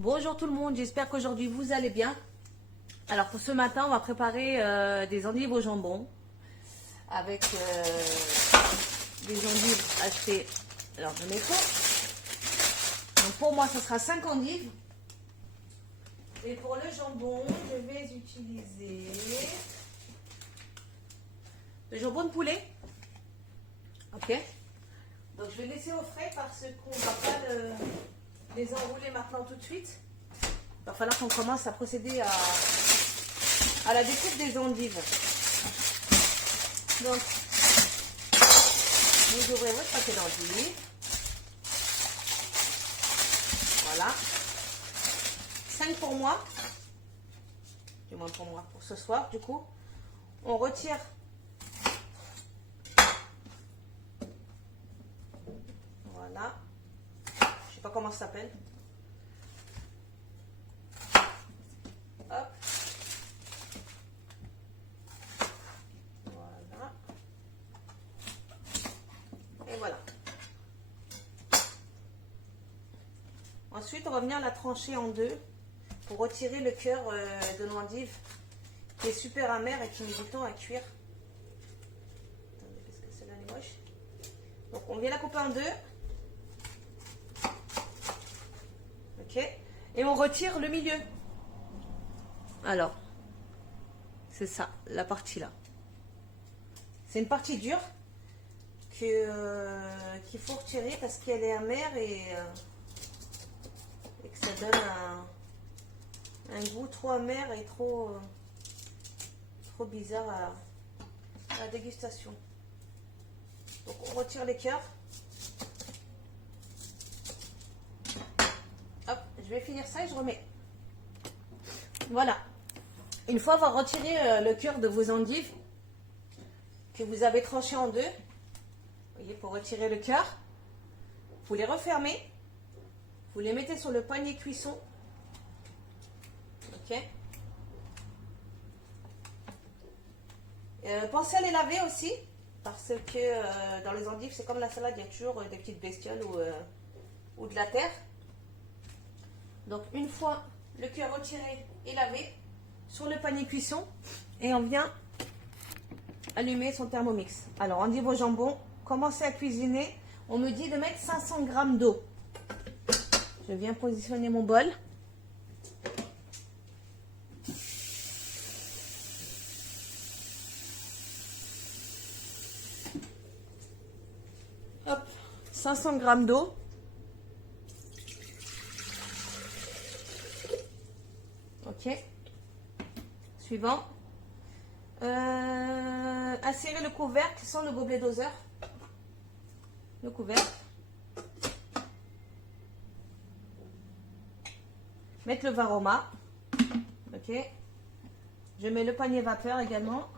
Bonjour tout le monde, j'espère qu'aujourd'hui vous allez bien. Alors pour ce matin, on va préparer des endives au jambon avec des endives achetées. Alors je mets tout. Donc pour moi, ce sera 5 endives. Et pour le jambon, je vais utiliser le jambon de poulet. Ok. Donc je vais laisser au frais parce qu'on ne va pas les enrouler maintenant tout de suite. Il va falloir qu'on commence à procéder à la découpe des endives. Donc, vous ouvrez votre paquet d'endives. Voilà. 5 pour moi. Du moins pour moi, pour ce soir, du coup. On retire. Voilà. Je sais pas comment ça s'appelle. Hop. Voilà. Et voilà. Ensuite, on va venir la trancher en deux pour retirer le cœur de l'endive qui est super amer et qui met du temps à cuire. Attendez, parce que celle-là est moche. Donc, on vient la couper en deux. Ok. Et on retire le milieu. Alors, c'est ça, la partie là. C'est une partie dure qu'il faut retirer parce qu'elle est amère et que ça donne un goût trop amer et trop bizarre à la dégustation. Donc on retire les cœurs. Hop, je vais finir ça et je remets. Voilà. Une fois avoir retiré le cœur de vos endives que vous avez tranché en deux, vous voyez, pour retirer le cœur, vous les refermez, vous les mettez sur le panier cuisson. Ok. Pensez à les laver aussi, parce que dans les endives, c'est comme la salade, il y a toujours des petites bestioles ou de la terre. Donc une fois le cœur retiré et lavé, sur le panier cuisson, et on vient allumer son Thermomix. Alors endive au jambon, commencez à cuisiner. On me dit de mettre 500 g d'eau. Je viens positionner mon bol. Hop, 500 g d'eau. Ok. Suivant. Asserrer le couvercle sans le gobelet doseur. Le couvercle. Mettre le varoma. Ok. Je mets le panier vapeur également.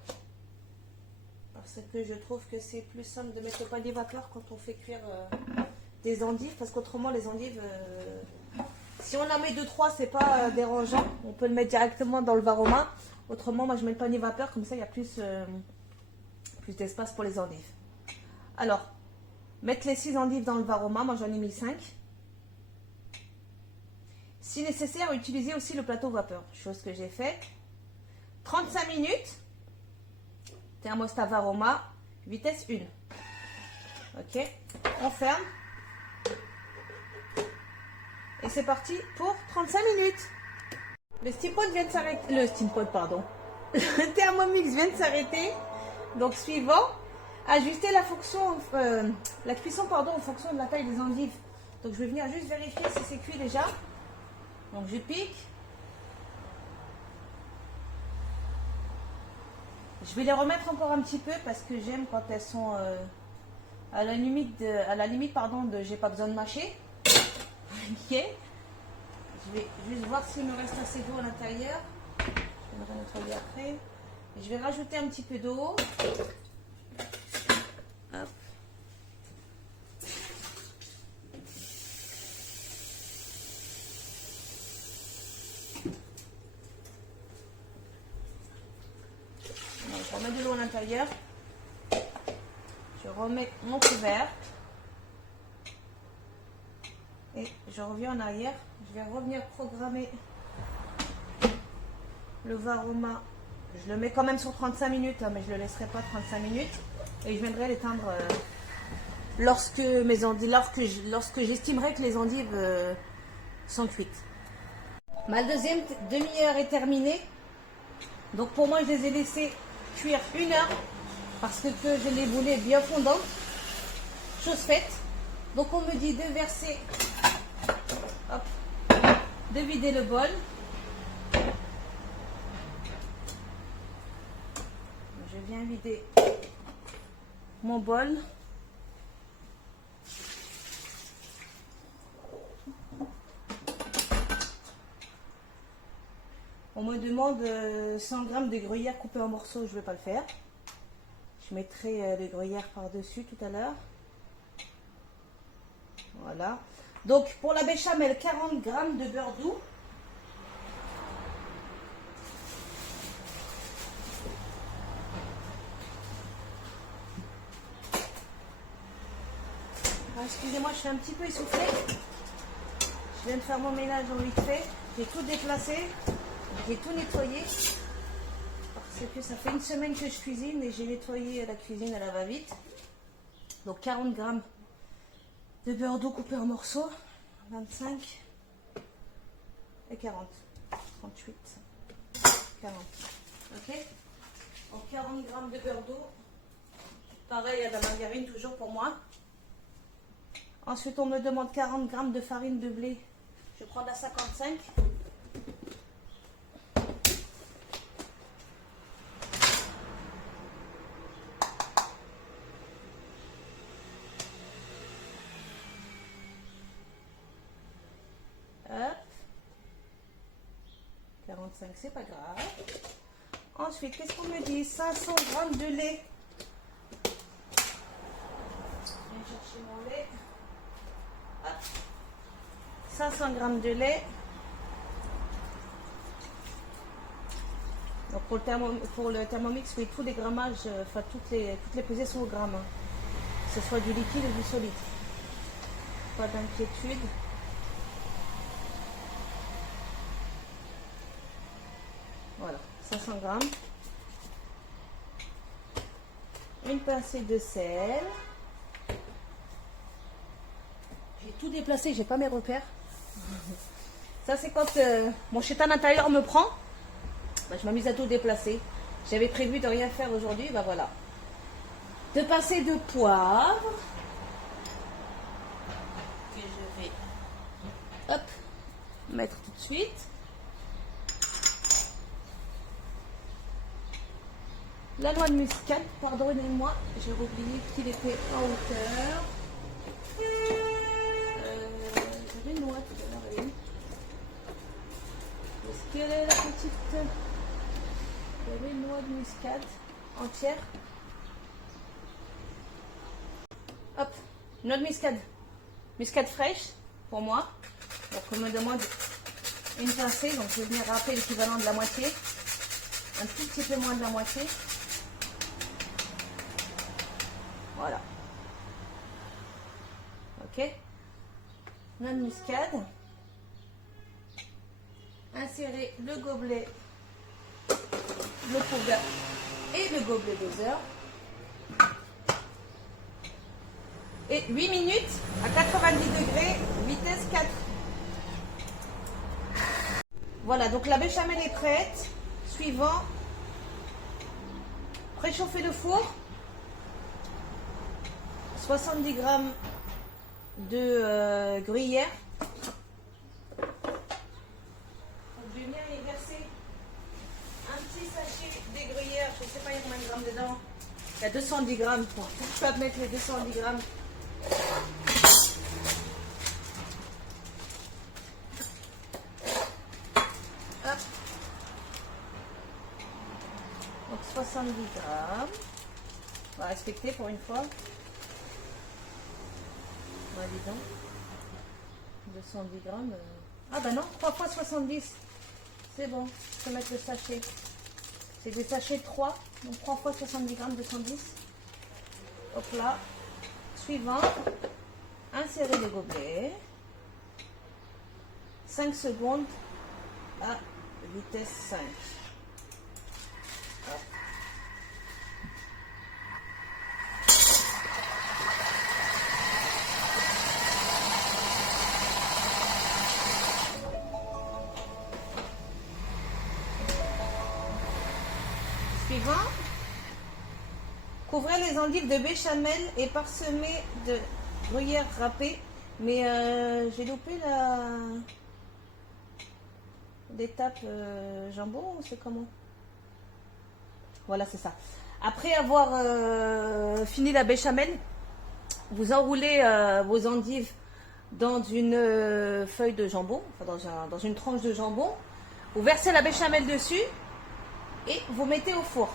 Parce que je trouve que c'est plus simple de mettre le panier vapeur quand on fait cuire des endives. Parce qu'autrement, les endives, si on en met 2-3, c'est pas dérangeant. On peut le mettre directement dans le varoma. Autrement, moi, je mets le panier vapeur. Comme ça, il y a plus d'espace pour les endives. Alors, mettre les 6 endives dans le varoma. Moi, j'en ai mis 5. Si nécessaire, utilisez aussi le plateau vapeur. Chose que j'ai fait. 35 minutes. Thermostat varoma. Vitesse 1. Ok. On ferme. Et c'est parti pour 35 minutes. Le steampod vient de s'arrêter. Le steampod, pardon. Le Thermomix vient de s'arrêter. Donc, suivant. Ajuster la fonction, la cuisson, pardon, en fonction de la taille des endives. Donc, je vais venir juste vérifier si c'est cuit déjà. Donc, je pique. Je vais les remettre encore un petit peu parce que j'aime quand elles sont à la limite, pardon, de j'ai pas besoin de mâcher. Ok. Je vais juste voir s'il me reste assez d'eau à l'intérieur. Je vais le nettoyer après. Et je vais rajouter un petit peu d'eau. Hop. Je remets de l'eau à l'intérieur. Je remets mon couvercle. Et je reviens en arrière. Je vais revenir programmer le Varoma. Je le mets quand même sur 35 minutes, hein, mais je ne le laisserai pas 35 minutes. Et je viendrai l'éteindre lorsque j'estimerai que les endives sont cuites. Ma deuxième demi-heure est terminée. Donc pour moi, je les ai laissés cuire 1 heure parce que je les voulais bien fondantes. Chose faite. Donc on me dit de verser, hop, de vider le bol. Je viens vider mon bol. On me demande 100 g de gruyère coupée en morceaux, je ne vais pas le faire. Je mettrai les gruyères par-dessus tout à l'heure. Voilà. Donc pour la béchamel, 40 g de beurre doux. Ah, excusez-moi, je suis un petit peu essoufflée. Je viens de faire mon ménage en vite fait. J'ai tout déplacé. J'ai tout nettoyé. Parce que ça fait 1 semaine que je cuisine et j'ai nettoyé la cuisine à la va-vite. Donc 40 g de beurre doux coupé en morceaux. 25 et 40. 38. 40. Ok. Donc 40 g de beurre doux. Pareil à la margarine toujours pour moi. Ensuite, on me demande 40 g de farine de blé. Je prends la 55. Hop. 45, c'est pas grave. Ensuite, qu'est-ce qu'on me dit? 500 g de lait. Je viens chercher mon lait. Hop. 500 g de lait. Donc pour le Thermomix, oui, tous les grammages, enfin toutes les pesées sont au gramme. Hein. Que ce soit du liquide ou du solide. Pas d'inquiétude. Voilà, 500 g. Une pincée de sel. J'ai tout déplacé, j'ai pas mes repères. Ça c'est quand mon chétan intérieur me prend. Bah, je m'amuse à tout déplacer. J'avais prévu de rien faire aujourd'hui, bah voilà. 2 pincées de poivre. Que je vais hop, mettre tout de suite. La noix de muscade, pardonnez-moi, j'ai oublié qu'il était en hauteur. J'avais une noix tout à l'heure, elle est où? Est-ce qu'elle est la petite? J'avais une noix de muscade entière. Hop, noix de muscade. Muscade fraîche pour moi. Donc on me demande une pincée, donc je vais venir râper l'équivalent de la moitié. Un tout petit peu moins de la moitié. Voilà. Ok. Noix de muscade. Insérer le gobelet, le couvercle et le gobelet doseur. Et 8 minutes à 90 degrés, vitesse 4. Voilà, donc la béchamel est prête. Suivant, préchauffer le four. 70 g de gruyère. Je vais venir y verser un petit sachet de gruyère. Je ne sais pas il y a combien de grammes dedans. Il y a 210 g. Bon, je peux mettre les 210 g. Hop. Donc 70 g. On va respecter pour une fois. Ouais, dis donc. 210 g. Ah bah non, 3 fois 70. C'est bon, je peux mettre le sachet. C'est des sachets de 3. Donc 3 fois 70 g, 210. Hop là. Suivant. Insérer les gobelets. 5 secondes à vitesse 5. Hop. Suivant, couvrez les endives de béchamel et parsemez de gruyère râpée. Mais j'ai loupé l'étape jambon, ou c'est comment? Voilà, c'est ça. Après avoir fini la béchamel, vous enroulez vos endives dans une feuille de jambon, enfin dans une tranche de jambon. Vous versez la béchamel dessus et vous mettez au four.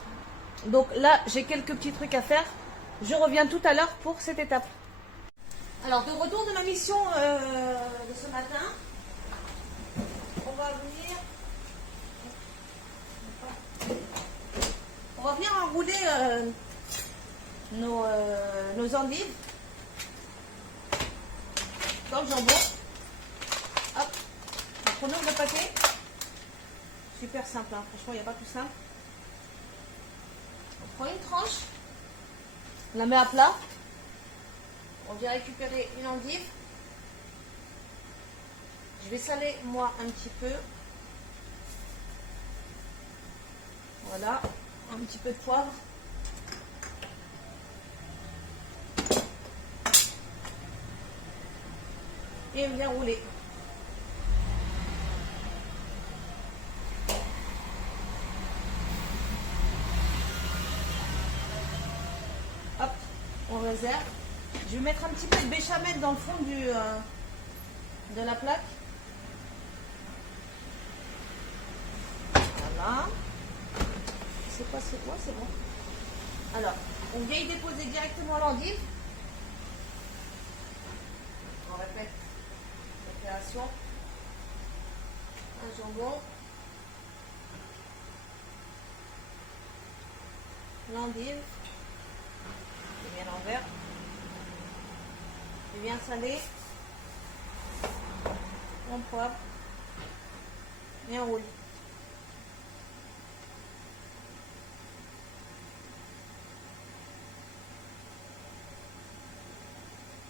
Donc là, j'ai quelques petits trucs à faire. Je reviens tout à l'heure pour cette étape. Alors, de retour de ma mission de ce matin, on va venir enrouler nos endives dans le jambon. Hop, on ouvre le paquet. Super simple, hein. Franchement, il n'y a pas plus simple. On prend une tranche, on la met à plat. On vient récupérer une endive. Je vais saler moi un petit peu. Voilà, un petit peu de poivre. Et on vient rouler. Hop, on réserve. Je vais mettre un petit peu de béchamel dans le fond de la plaque. Voilà. Je sais pas c'est quoi, c'est bon. Alors, on vient y déposer directement l'endive. On répète l'opération. Un jambon. L'endive. Et bien l'envers. Et bien salé. On poivre. Et on roule.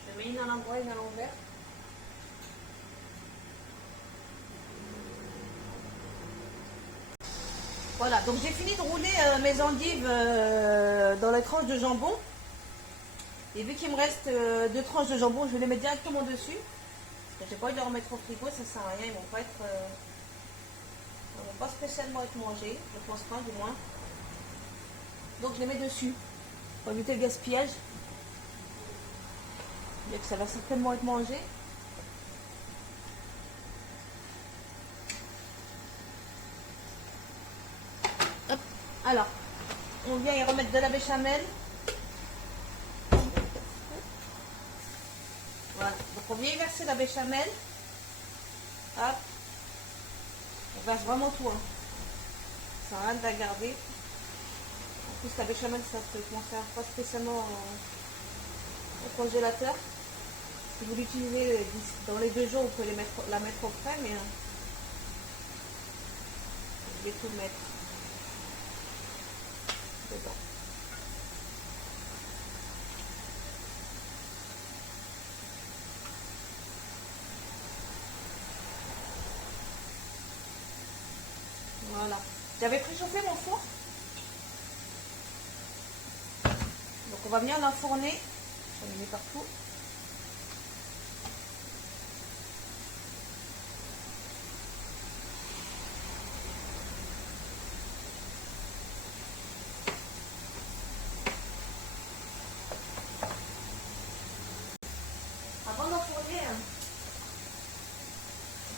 Je mets une à l'endroit et une à l'envers. Voilà, donc j'ai fini de rouler mes endives dans les tranches de jambon. Et vu qu'il me reste 2 tranches de jambon, je vais les mettre directement dessus. Parce que j'ai pas envie de les remettre au frigo, ça sert à rien, ils vont pas spécialement être mangés, je pense pas du moins. Donc je les mets dessus pour éviter le gaspillage. Et que ça va certainement être mangé. Hop. Alors, on vient y remettre de la béchamel. Voilà, donc on vient y verser la béchamel. Hop. On verse vraiment tout, hein. Ça n'a rien de la garder. En plus la béchamel ça se conserve pas spécialement au congélateur. Si vous l'utilisez dans les 2 jours, vous pouvez la mettre au frais, mais je vais tout mettre dedans. Voilà. J'avais préchauffé mon four. Donc on va venir l'enfourner. Je le mets partout. Avant d'enfourner,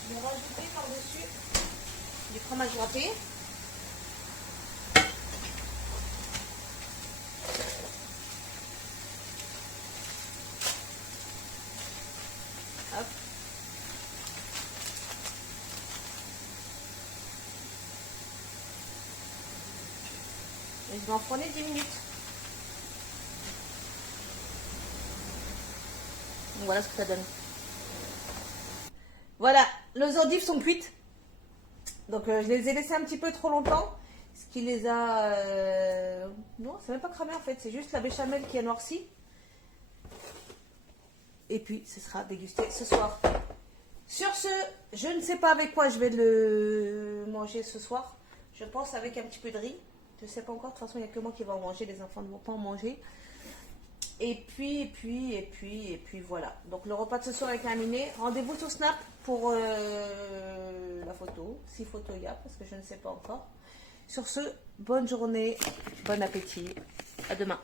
je vais rajouter par-dessus du fromage râpé. Hop. Et je vais enfourner 10 minutes. Donc voilà ce que ça donne. Voilà, Les endives sont cuites. Donc je les ai laissées un petit peu trop longtemps. Ce qui les a... Non, c'est même pas cramé en fait. C'est juste la béchamel qui a noirci. Et puis, ce sera dégusté ce soir. Sur ce, je ne sais pas avec quoi je vais le manger ce soir. Je pense avec un petit peu de riz. Je ne sais pas encore. De toute façon, il n'y a que moi qui va en manger. Les enfants ne vont pas en manger. Et puis voilà. Donc le repas de ce soir est terminé. Rendez-vous sur Snap pour la photo. Si photo il y a, parce que je ne sais pas encore. Sur ce, bonne journée, bon appétit. À demain.